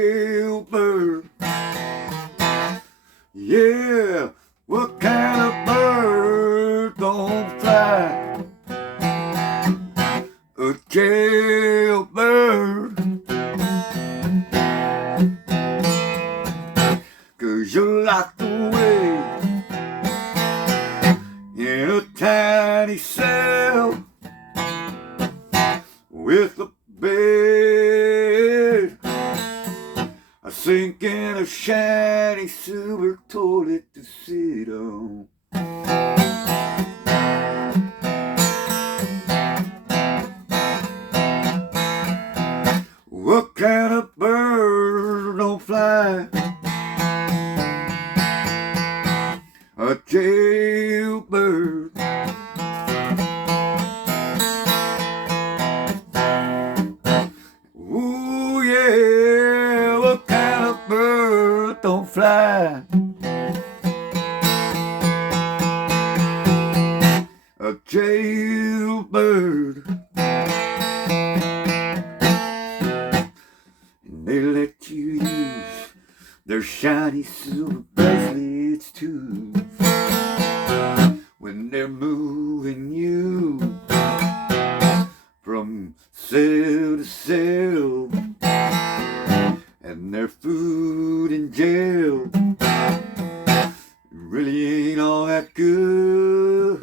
jailbird. Yeah, what kind of bird don't fly? A jailbird. 'Cause you're locked away in a tiny cell with a bed, a sink in a shiny silver toilet to sit on. What kind of bird don't fly? A jailbird. Ooh yeah, what kind of bird don't fly? A jailbird. And they let you use their shiny silver bracelets too when they're moving you from cell to cell, and their food in jail really ain't all that good.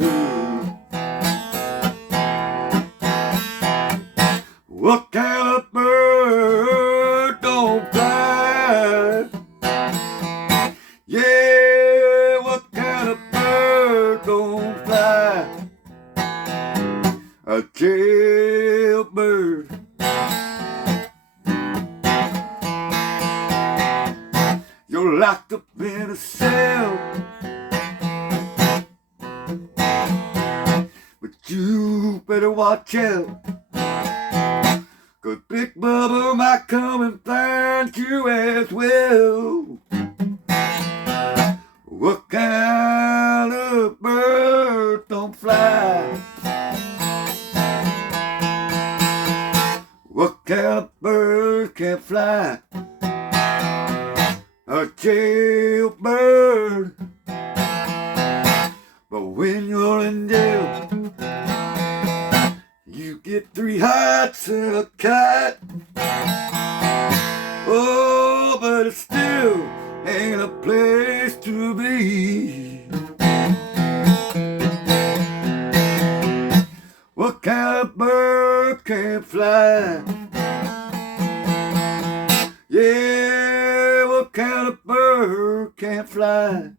What kind of bird don't fly? Yeah, what kind of bird don't fly? A jailbird. You're locked up in a cell, but you better watch out, 'cause Big Bubba might come and find you as well. What kind of bird don't fly? What kind of bird can't fly? A jailbird. But when you're in jail, you get 3 hats and a cat. Oh, but it still ain't a place to be. What kind of bird can't fly? Yeah, what kind of bird can't fly?